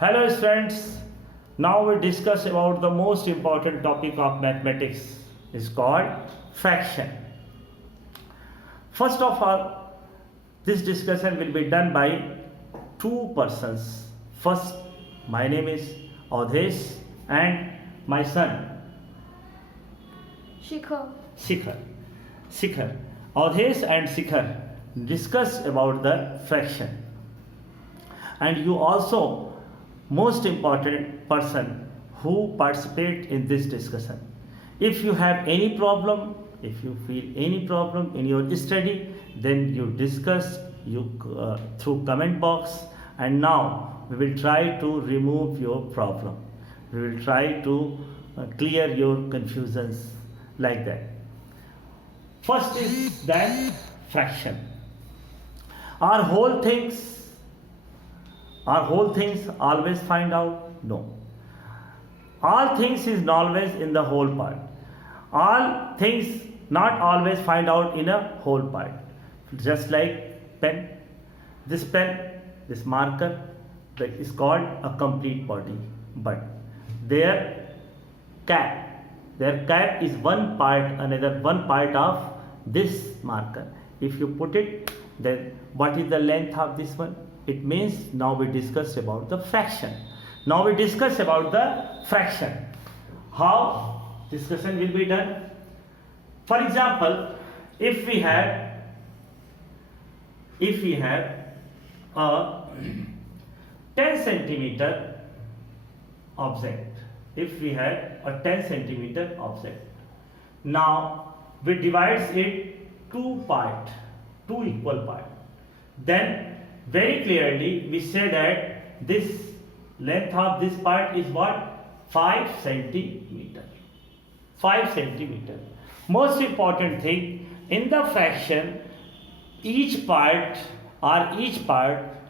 Hello students, now we discuss about the most important topic of mathematics is called fraction. First of all, this discussion will be done by two persons. First, my name is Audhesh and my son Shikhar. Shikhar. Audhesh and Shikhar discuss about the fraction. And you also most important person who participate in this discussion. If you have any problem, if you feel any problem in your study, then you discuss through comment box, and now we will try to remove your problem. We will try to clear your confusions like that. First is that fraction. Our whole things always find out? No. All things is always in the whole part. All things not always find out in a whole part. Just like pen. This pen, this marker, that is called a complete body. But their cap is one part, another one part of this marker. If you put it, then what is the length of this one? It means now we discuss about the fraction. Now we discuss about the fraction. How discussion will be done? For example, if we have a 10 centimeter object, now we divide it two equal part. Then very clearly we say that this length of this part is what? 5 centimeter. Most important thing in the fraction, each part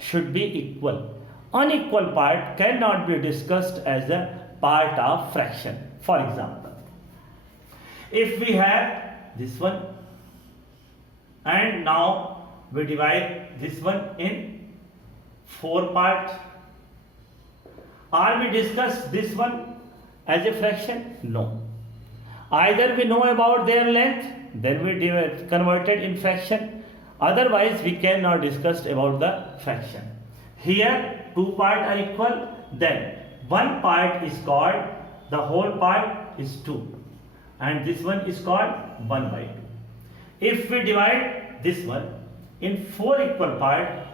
should be equal. Unequal part cannot be discussed as a part of fraction. For example, if we have this one and now we divide this one in 4 parts, or we discuss this one as a fraction? No. Either we know about their length, then we convert it in fraction. Otherwise, we cannot discuss about the fraction. Here, 2 parts are equal. Then, one part is called, the whole part is 2. And this one is called 1 by 2. If we divide this one in 4 equal parts,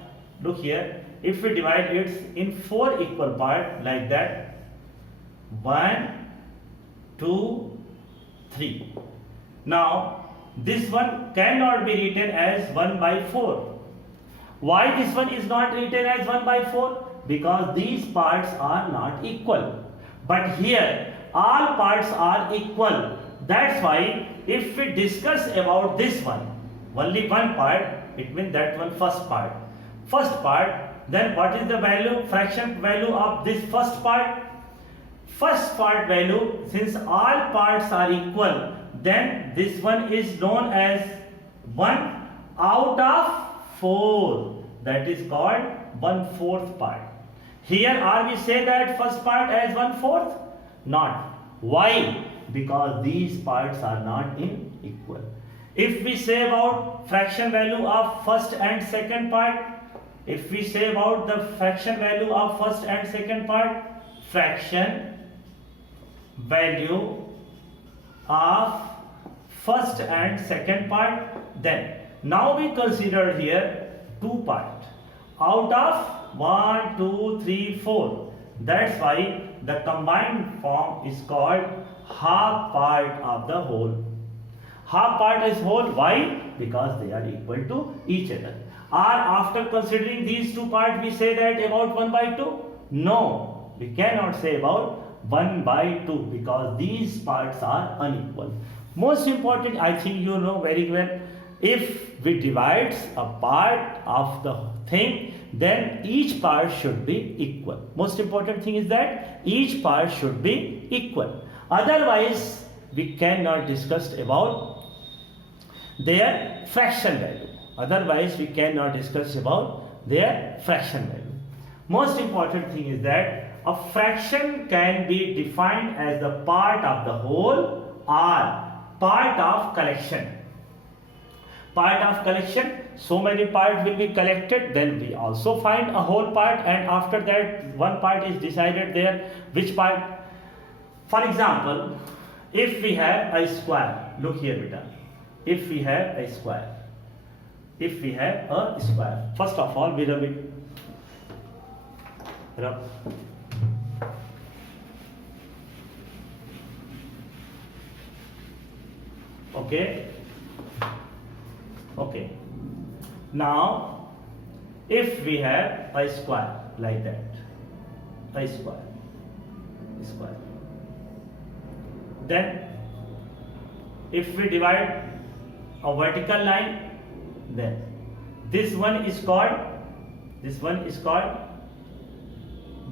look here, if we divide it in 4 equal parts like that, 1, 2, 3. Now, this one cannot be written as 1 by 4. Why this one is not written as 1 by 4? Because these parts are not equal. But here, all parts are equal. That's why, if we discuss about this one, only one part, it means that one first part. Then what is the value, fraction value of this first part? First part value, since all parts are equal, then this one is known as 1 out of 4. That is called 1/4 part. Here are we say that first part as 1/4? Not. Why? Because these parts are not in equal. If we say about fraction value of first and second part, fraction value of first and second part, then now we consider here 2 parts out of 1, 2, 3, 4. That's why the combined form is called half part of the whole. Half part is whole. Why? Because they are equal to each other. Or after considering these 2 parts, we say that about 1 by 2? No, we cannot say about 1 by 2 because these parts are unequal. Most important, I think you know very well, if we divide a part of the thing, then each part should be equal. Most important thing is that each part should be equal. Otherwise, we cannot discuss about their fraction value. Otherwise, we cannot discuss about their fraction value. Most important thing is that a fraction can be defined as the part of the whole or part of collection. Part of collection, so many parts will be collected, then we also find a whole part, and after that one part is decided there which part. For example, if we have a square, look here beta, if we have a square, first of all we rub it, okay. Now if we have a square like that, a square, then if we divide a vertical line, then this one is called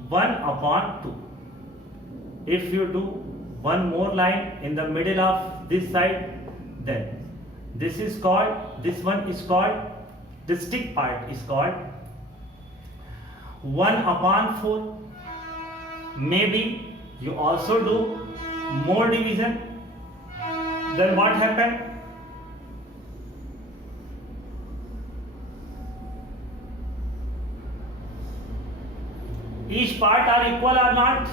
1 upon 2. If you do one more line in the middle of this side, then this one is called, the stick part is called 1 upon 4. Maybe you also do more division, then what happened? Each part are equal or not?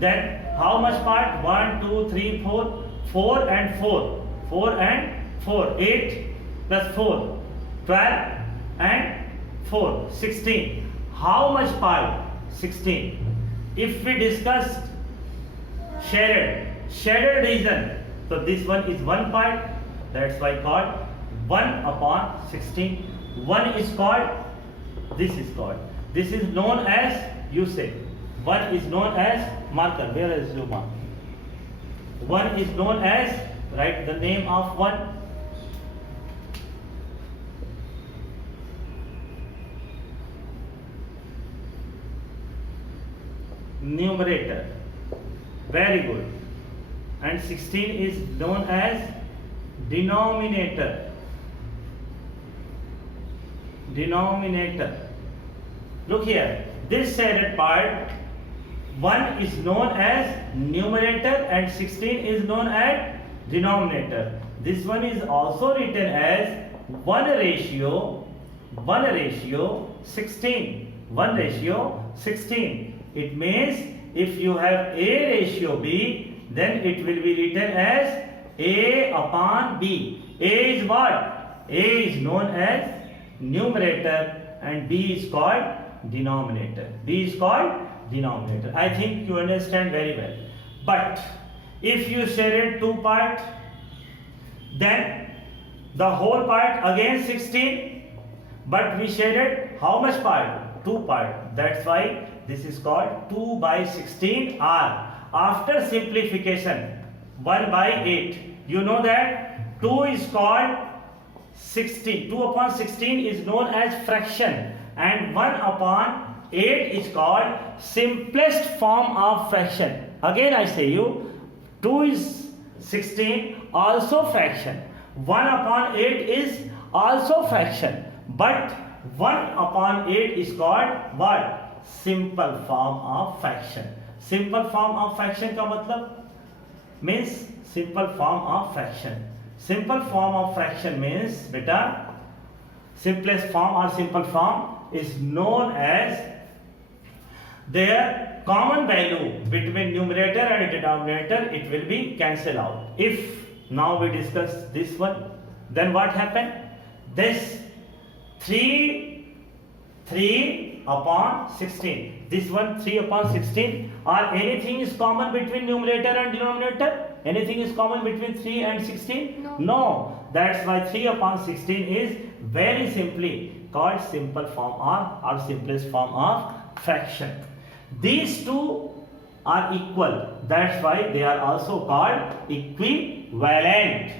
Then how much part? 1, 2, 3, 4. 4 and 4. 4 and 4. 8 plus 4. 12 and 4. 16. How much part? 16. If we discussed shaded region, so this one is one part, that's why called 1 upon 16. One is called, this is known as, you say, one is known as marker. Where is your marker? One is known as, write the name of one. Numerator. Very good. And 16 is known as denominator. Look here, this shaded part, 1 is known as numerator and 16 is known as denominator. This one is also written as 1 ratio 16. 1 ratio 16. It means if you have A ratio B, then it will be written as A upon B. A is what? A is known as numerator and B is called denominator. I think you understand very well. But if you shaded two parts, then the whole part again 16, but we shaded how much part? 2 part. That's why this is called 2 by 16 R. After simplification, 1 by 8. You know that 2 is called 16. 2 upon 16 is known as fraction, and 1 upon 8 is called simplest form of fraction. Again I say you, 2 is 16, also fraction. 1 upon 8 is also fraction. But 1 upon 8 is called what? Simple form of fraction. Simple form of fraction का मतलब means simple form of fraction. Simple form of fraction means, beta, simplest form or simple form is known as their common value between numerator and denominator, it will be cancelled out. If now we discuss this one, then what happened? This 3 upon 16. This one 3 upon 16, or anything is common between numerator and denominator? Anything is common between 3 and 16? No. That's why 3 upon 16 is very simply called simple form or simplest form of fraction. These two are equal. That's why they are also called equivalent.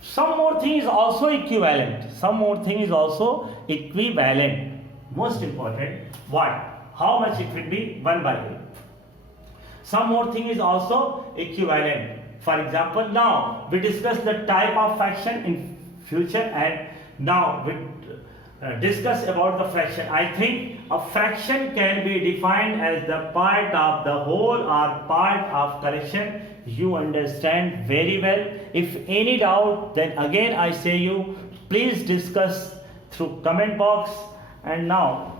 Some more thing is also equivalent. Most important, what? How much it will be? 1 by 8. Some more thing is also equivalent. For example, now we discuss the type of fraction in future, and now discuss about the fraction. I think a fraction can be defined as the part of the whole or part of correction. You understand very well. If any doubt, then again I say you, please discuss through comment box. And now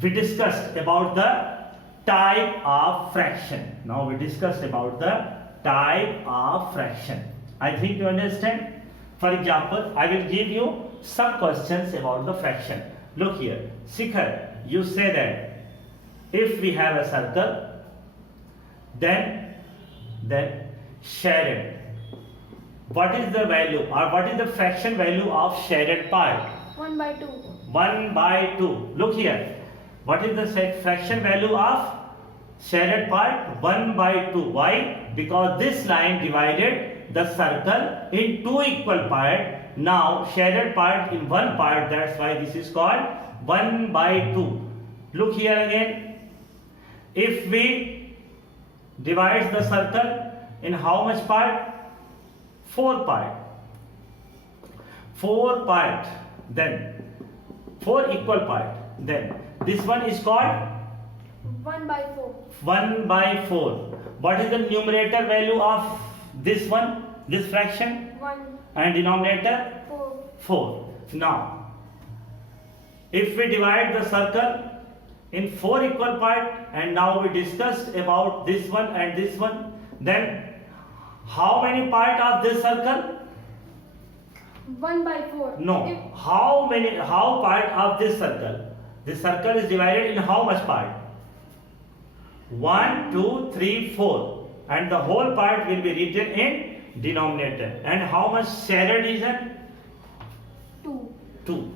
we discussed about the type of fraction. Now we discussed about the type of fraction. I think you understand. For example, I will give you some questions about the fraction. Look here, Shikhar, you say that if we have a circle, then shaded. What is the value or what is the fraction value of shaded part? 1 by 2. 1 by 2. Look here. What is the fraction value of shaded part? 1 by 2. Why? Because this line divided the circle in two equal parts. Now shaded part in one part. That's why this is called 1 by 2. Look here again. If we divide the circle in how much part? 4 part. 4 part. Then 4 equal part. Then this one is called 1 by 4. 1 by 4. What is the numerator value of this one, this fraction? 1. And denominator? 4. 4. Now, if we divide the circle in 4 equal parts, and now we discussed about this one and this one, then how many parts of this circle? 1 by 4. No. How part of this circle? This circle is divided in how much part? 1, 2, 3, 4. And the whole part will be written in denominator. And how much shaded is it? 2. 2.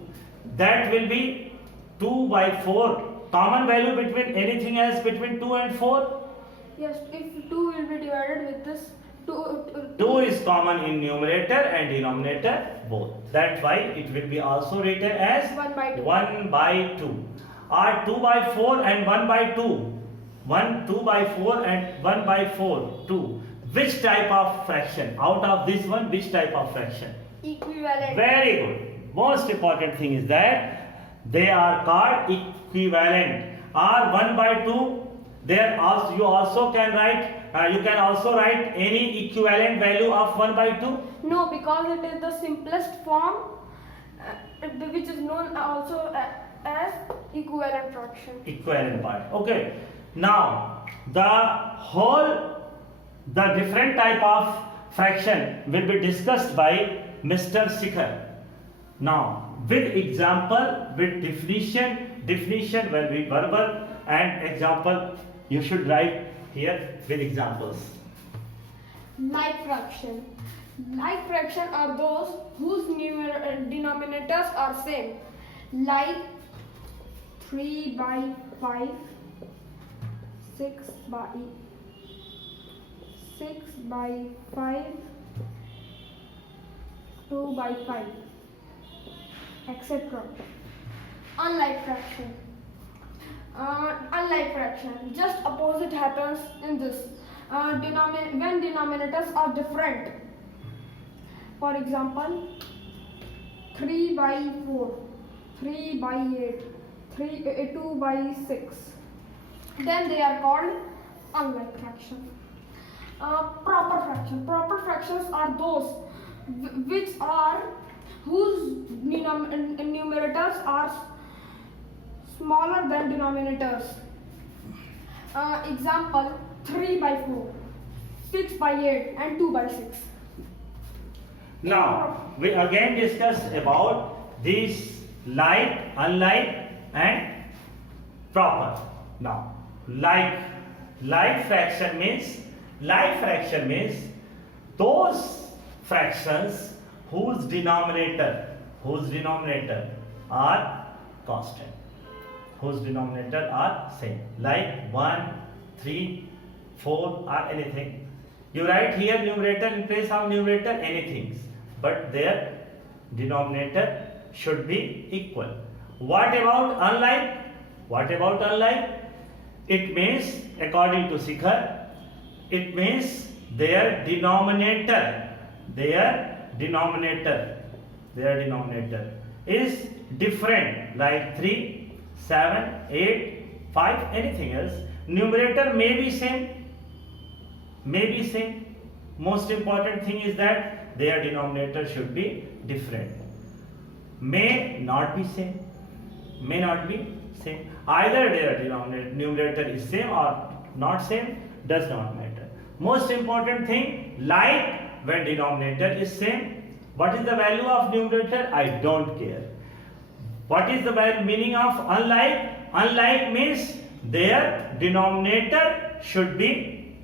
That will be 2 by 4. Common value between anything else between 2 and 4? Yes, if 2 will be divided with this 2 is common in numerator and denominator both. That's why it will be also written as 1 by 2. 1 by 2. Or 2 by 4 and 1 by 2. 2 by 4 and 1 by 4. 2. Which type of fraction? Out of this one, which type of fraction? Equivalent. Very good. Most important thing is that they are called equivalent. Or 1 by 2. There also you also can write. You can also write any equivalent value of 1 by 2. No, because it is the simplest form, which is known also as equivalent fraction. Equivalent part. Okay. Now the different type of fraction will be discussed by Mr. Shikhar. Now with example, with definition will be verbal, and example you should write here with examples. Like fraction. Like fraction are those whose denominators are same. Like 3 by 5, 6 by 5, 2 by 5, etc. Unlike fraction. Unlike fraction, just opposite happens in this. When denominators are different. For example, 3 by 4, 3 by 8, 2 by 6. Then they are called unlike fraction. Proper fraction. Proper fractions are those whose numerators are smaller than denominators. Example, 3 by 4, 6 by 8 and 2 by 6. Now we again discussed about these like, unlike and proper. Now like fraction means those fractions whose denominator are constant, whose denominator are same, like 1, 3, 4 or anything. You write here numerator in place of numerator anything, but their denominator should be equal. What about unlike? It means, according to Shikhar, it means their denominator is different, like 3, 7, 8, 5, anything else, numerator may be same. Most important thing is that their denominator should be different. May not be same. Either their numerator is same or not same, does not matter. Most important thing, like when denominator is same, what is the value of numerator? I don't care. What is the meaning of unlike? Unlike means their denominator should be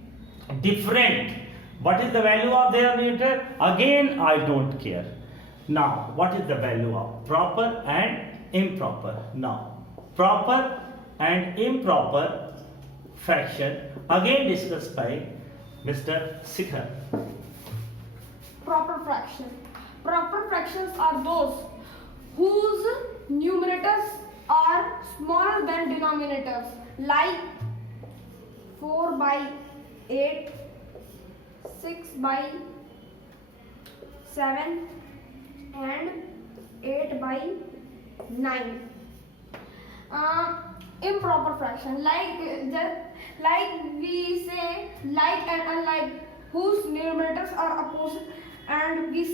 different. What is the value of their denominator? Again, I don't care. Now, what is the value of proper and improper? Now, proper and improper fraction again discussed by Mr. Sikhar. Proper fraction. Proper fractions are those whose numerators are smaller than denominators, like 4 by 8, 6 by 7 and 8 by 9. Improper fraction, like we say like and unlike, whose numerators are opposite, and we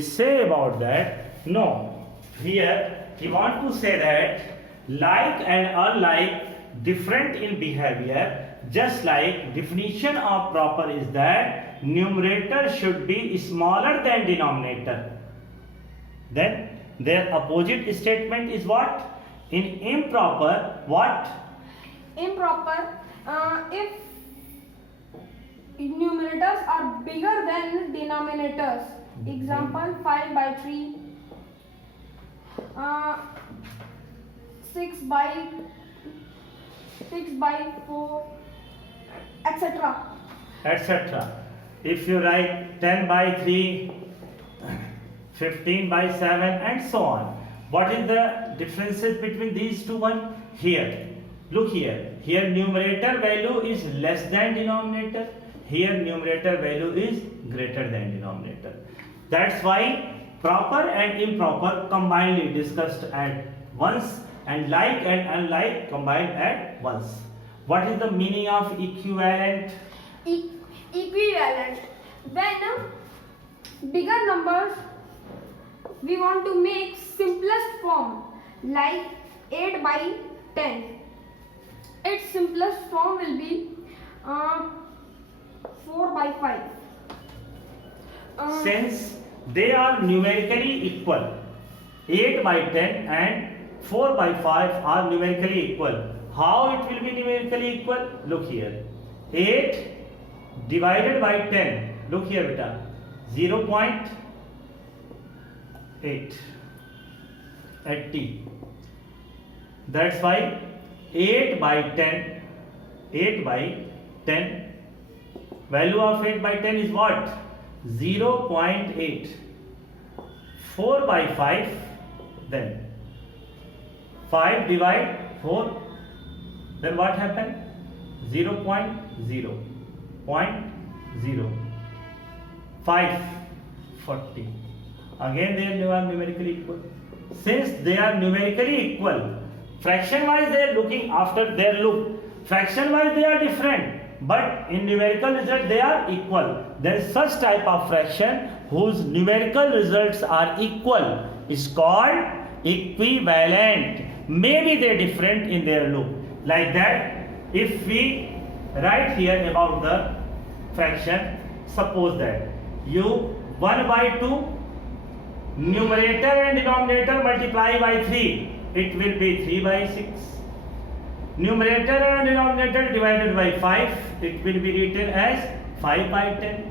say about that. No, here he want to say that like and unlike different in behavior, just like definition of proper is that numerator should be smaller than denominator. Then their opposite statement is what? In improper, what? Improper, if numerators are bigger than denominators. Example, 5 by 3, 6 by 4, etc. If you write 10 by 3, 15 by 7 and so on. What is the differences between these two one? Here, look here. Here numerator value is less than denominator. Here numerator value is greater than denominator. That's why proper and improper combinedly discussed at once, and like and unlike combined at once. What is the meaning of equivalent? Equivalent. When bigger numbers we want to make simplest form, like 8 by 10. Its simplest form will be 4 by 5. Since they are numerically equal, 8 by 10 and 4 by 5 are numerically equal. How it will be numerically equal? Look here. 8 divided by 10. Look here, beta. 0.8 at t. That's why 8 by 10, value of 8 by 10 is what? 0.8. 4 by 5, then 5 divide 4, then what happened? 0.0. 540. Again they are numerically equal. Since they are numerically equal, fraction wise they are looking after their loop. Fraction wise they are different, but in numerical result they are equal. Then such type of fraction whose numerical results are equal is called equivalent. Maybe they are different in their loop. Like that, if we write here about the fraction, suppose that you 1 by 2, numerator and denominator multiply by 3, it will be 3 by 6. Numerator and denominator divided by 5, it will be written as 5 by 10.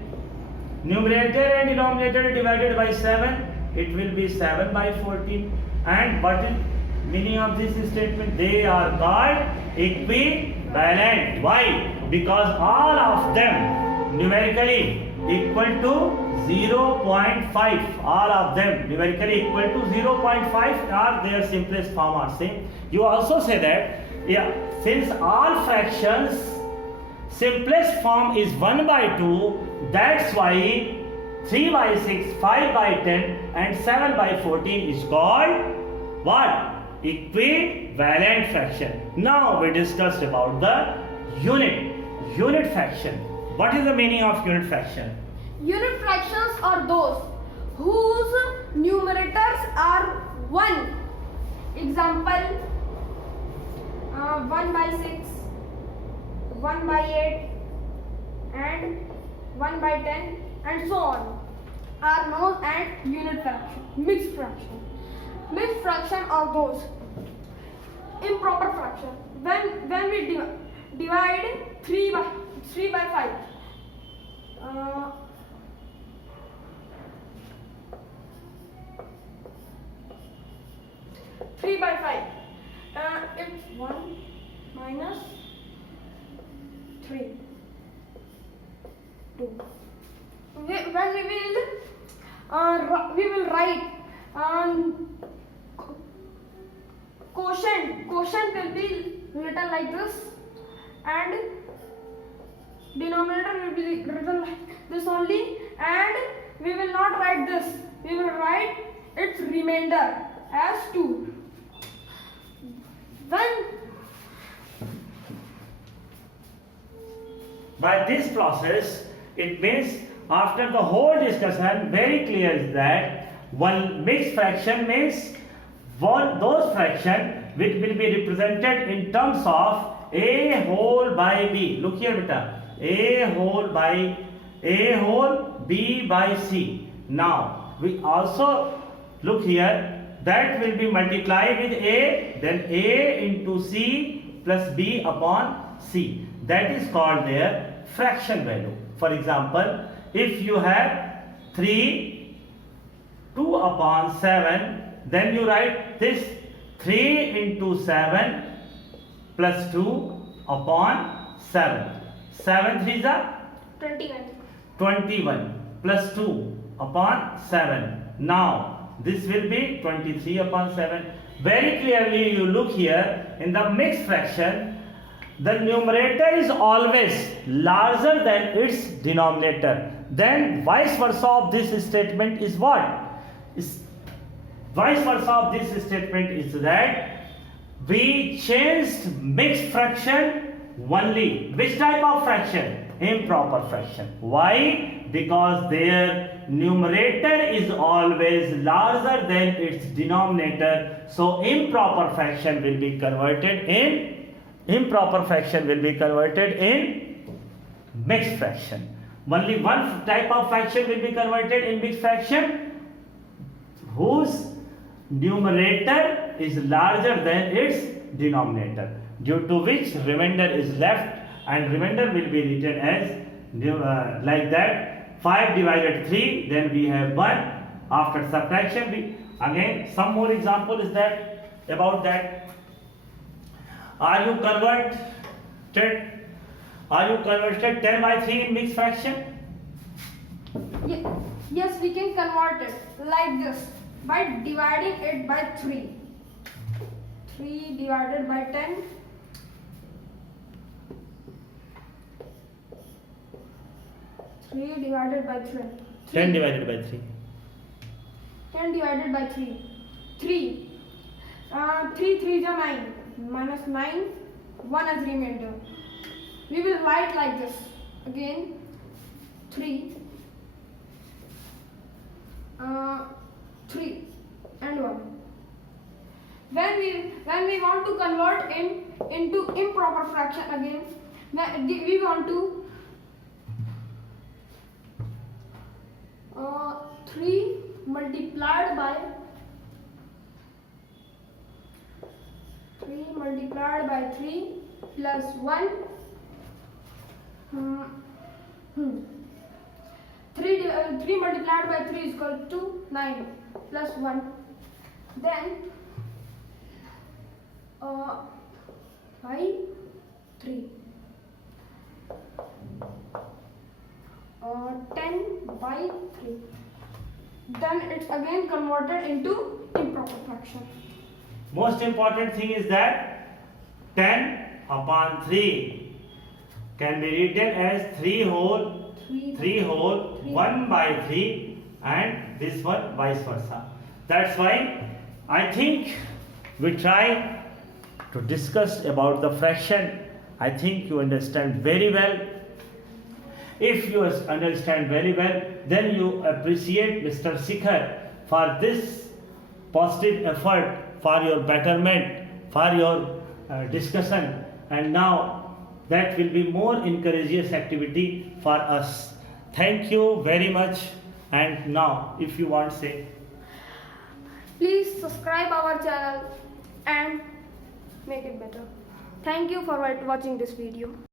Numerator and denominator divided by 7, it will be 7 by 14. And what is meaning of this statement? They are called equivalent. Why? Because all of them numerically equal to 0.5. All of them numerically equal to 0.5 are their simplest form are same. You also say that, since all fractions simplest form is 1 by 2, that's why 3 by 6, 5 by 10 and 7 by 14 is called what? Equivalent fraction. Now we discussed about the unit fraction. What is the meaning of unit fraction? Unit fractions are those whose numerators are 1. Example, 1 by 6, 1 by 8 and 1 by 10 and so on are known as unit fraction. Mixed fraction. Mixed fraction are those improper fraction. When we divide 3 by 5. 3 by 5. It's 1 minus 3. 2. When we will write quotient will be written like this and denominator will be written like this only, and we will not write this. We will write its remainder as 2. By this process, it means after the whole discussion, very clear is that one mixed fraction means those fraction which will be represented in terms of a whole by b. Look here, beta. A whole b by c. Now we also look here, that will be multiplied with a, then a into c plus b upon c. That is called their fraction value. For example, if you have 2 upon 7, then you write this 3 into 7 plus 2 upon 7. 7 3s are 21 plus 2 upon 7. Now this will be 23 upon 7. Very clearly you look here in the mixed fraction, the numerator is always larger than its denominator. Then vice versa of this statement is what? Vice versa of this statement is that we changed mixed fraction only. Which type of fraction? Improper fraction. Why? Because their numerator is always larger than its denominator. So improper fraction will be converted in mixed fraction. Only one type of fraction will be converted in mixed fraction whose numerator is larger than its denominator, due to which remainder is left, and remainder will be written as like that 5 divided 3, then we have 1. After subtraction, again some more example is that about that. Are you converted 10 by 3 in mixed fraction? Yes, we can convert it like this by dividing it by 3. 3 divided by 10. 3 divided by 3. 10 divided by 3. 10 divided by 3. 3. 3 3 is 9. Minus 9. 1 as remainder. We will write like this. Again. 3. 3 and 1. When we want to convert into improper fraction again, we want to 3 multiplied by 3 plus 1. 3 multiplied by 3 is equal to 9 plus 1. Then 5 3 10 by 3. Then it's again converted into improper fraction. Most important thing is that 10 upon 3 can be written as 3 whole 3 whole, 1 by 3, and this one vice versa. That's why I think we try to discuss about the fraction. I think you understand very well. If you understand very well, then you appreciate Mr. Shikhar for this positive effort, for your betterment, for your discussion, and now that will be more encourageous activity for us. Thank you very much. And now, if you want, say. Please subscribe our channel and make it better. Thank you for watching this video.